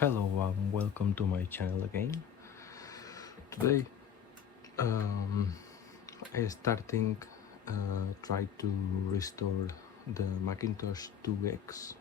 Hello, welcome to my channel again. Today I starting try to restore the Macintosh 2X.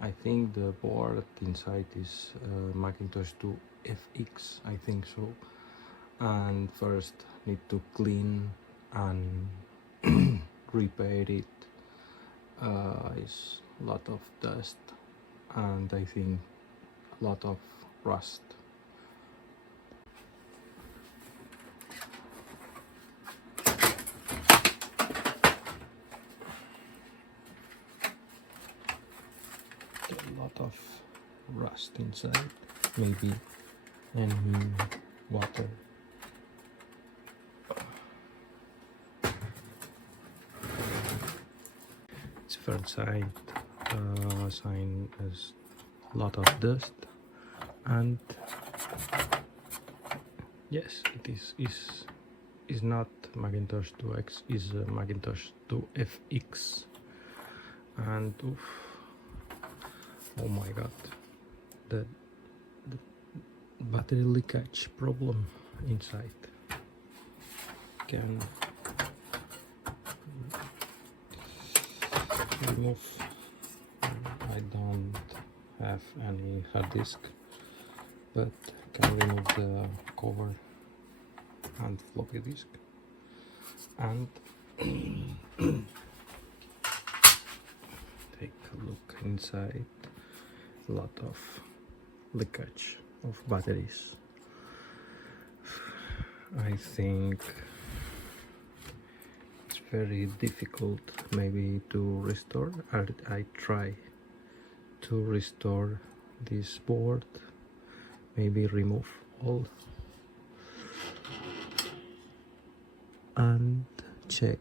I think the board inside is Macintosh 2FX, I think so. And first need to clean and repair it. It's a lot of dust and I think a lot of rust. A lot of rust inside, maybe any water. Its front side sign has a lot of dust, and yes, it is not Macintosh 2X, is Macintosh 2FX, and oof, oh my god, the battery leakage problem inside. Can remove. I don't have any hard disk, but can remove the cover and floppy disk, and take a look inside. A lot of leakage of batteries. I think it's very difficult maybe to restore. I try to restore this board, maybe remove all and check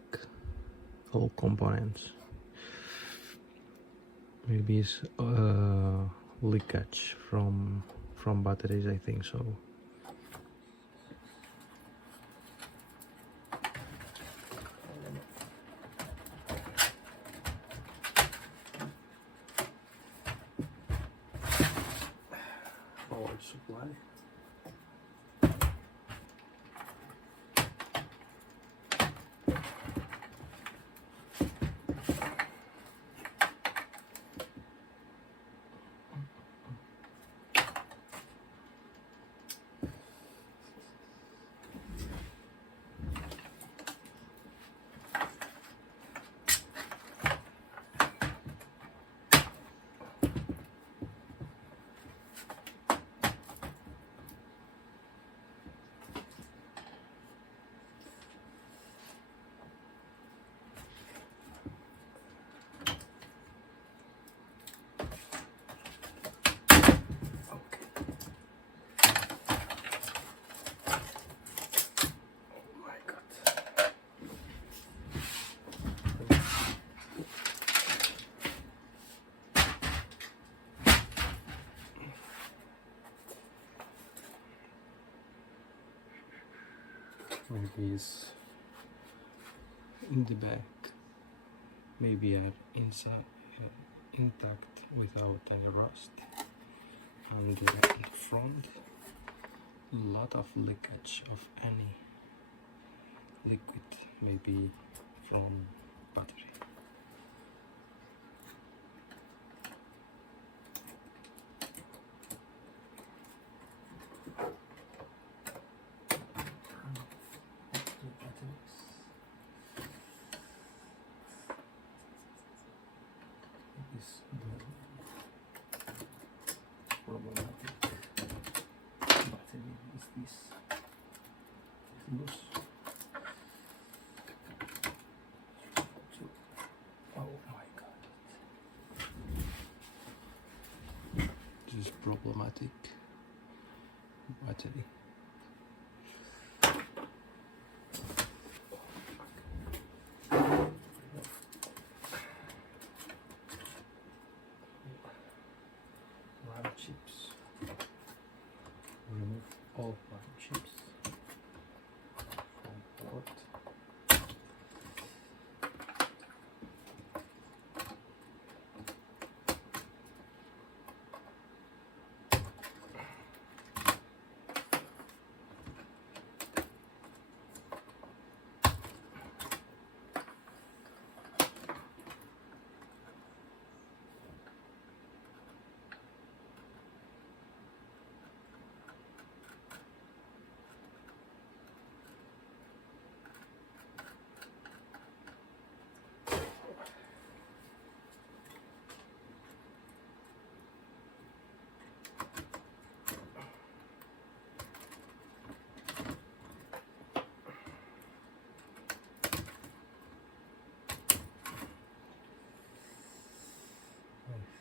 all components. Maybe it's leakage from batteries, I think so. Power supply. Maybe it's in the back, maybe inside intact without any rust, and in the front a lot of leakage of any liquid, maybe from battery. Is the problematic battery is this loose. Oh my god, this is problematic battery. RAM chips. Remove all RAM chips from board.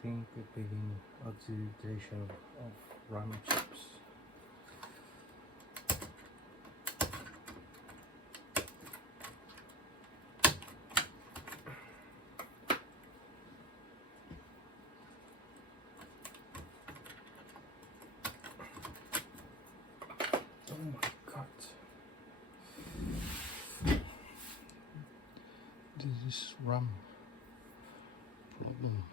think it being oxidation of RAM chips. Oh my god. This is RAM problem.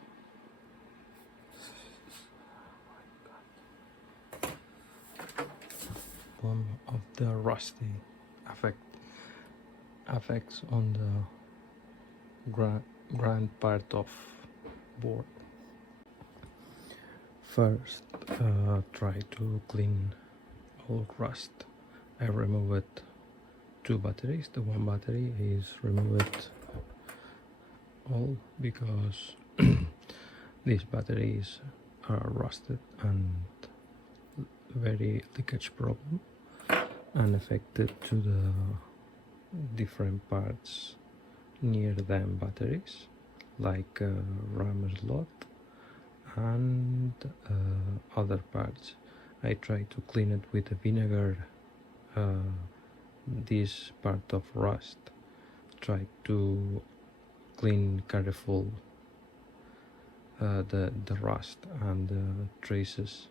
One of the rusty effects on the grand part of board. First, try to clean all rust. I removed 2 batteries. The one battery is removed all because these batteries are rusted and very leakage problem and affected to the different parts near them batteries, like RAM slot and other parts. I try to clean it with the vinegar, this part of rust. Try to clean careful the rust and the traces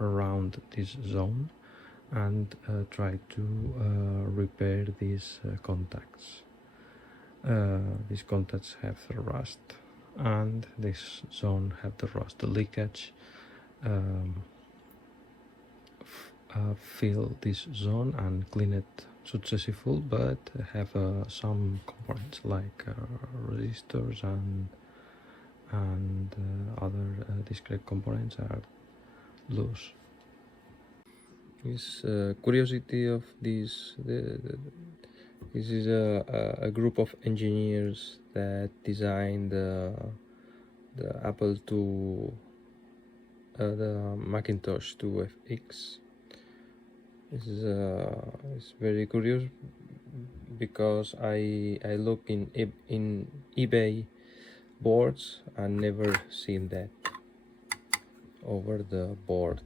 around this zone, and try to repair these contacts. These contacts have the rust, and this zone have the rust. The leakage fill this zone and clean it successful, but have some components like resistors and other discrete components are loose. This curiosity of this this is a group of engineers that designed the Apple II, the Macintosh IIfx. This is it's very curious because I look in eBay boards and never seen that over the board.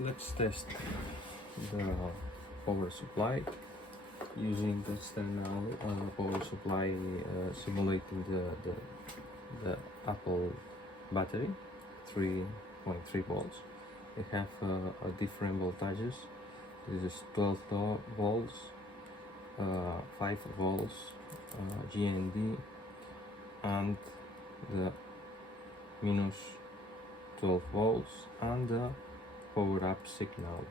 Let's test the power supply using the external power supply, simulating the Apple battery, 3.3 volts. They have different voltages. This is 12 volts, 5 volts, GND, and the minus 12 volts, and the power up signal.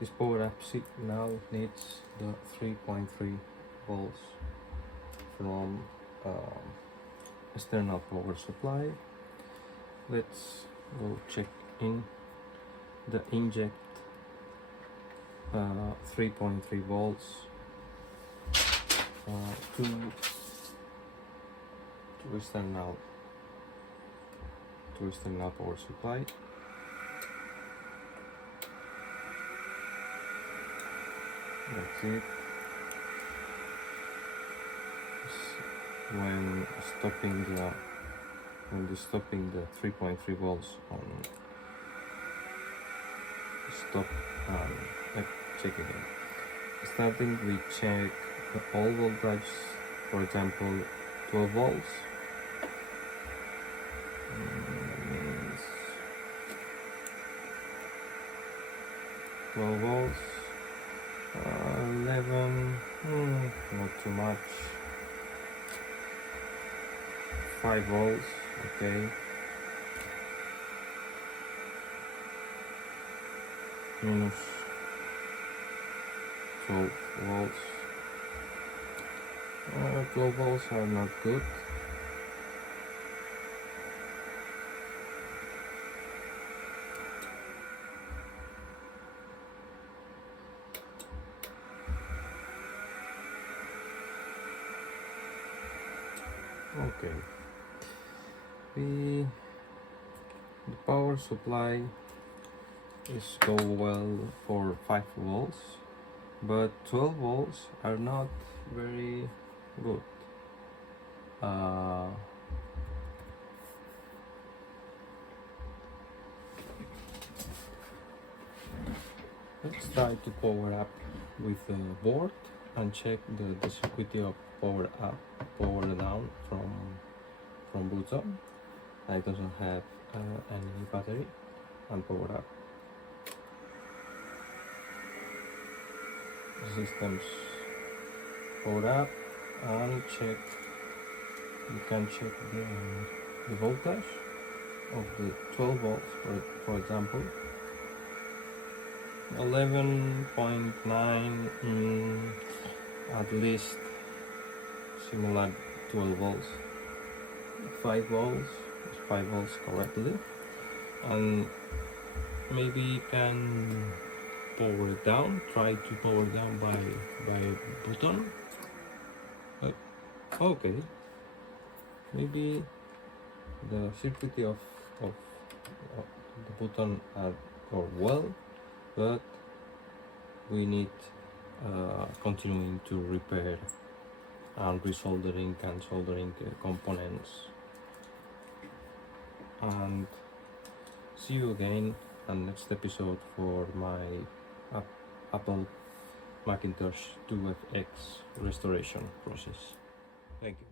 This power up signal needs the 3.3 volts from external power supply. Let's go check in the inject 3.3 volts to external power supply. That's it. When stopping the 3.3 volts on stop and check again. Starting, we check the all voltage, for example 12 volts. 12 volts, 11, not too much, 5 volts, okay, minus 12 volts, 12 volts are not good. Okay, the power supply is go well for 5 volts, but 12 volts are not very good. Let's try to power up with the board and check the circuitry of power up, power down from boot on. It doesn't have any battery, and power up. The system's power up, and check. You can check the voltage of the 12 volts, for example. 11.9, at least similar 12 volts. 5 volts, 5 volts correctly, and maybe you can power it down. Try to power down by button. Okay, maybe the circuitry of the button are well, but we need continuing to repair and resoldering and soldering components. And see you again on next episode for my Apple Macintosh IIfx restoration process. Thank you.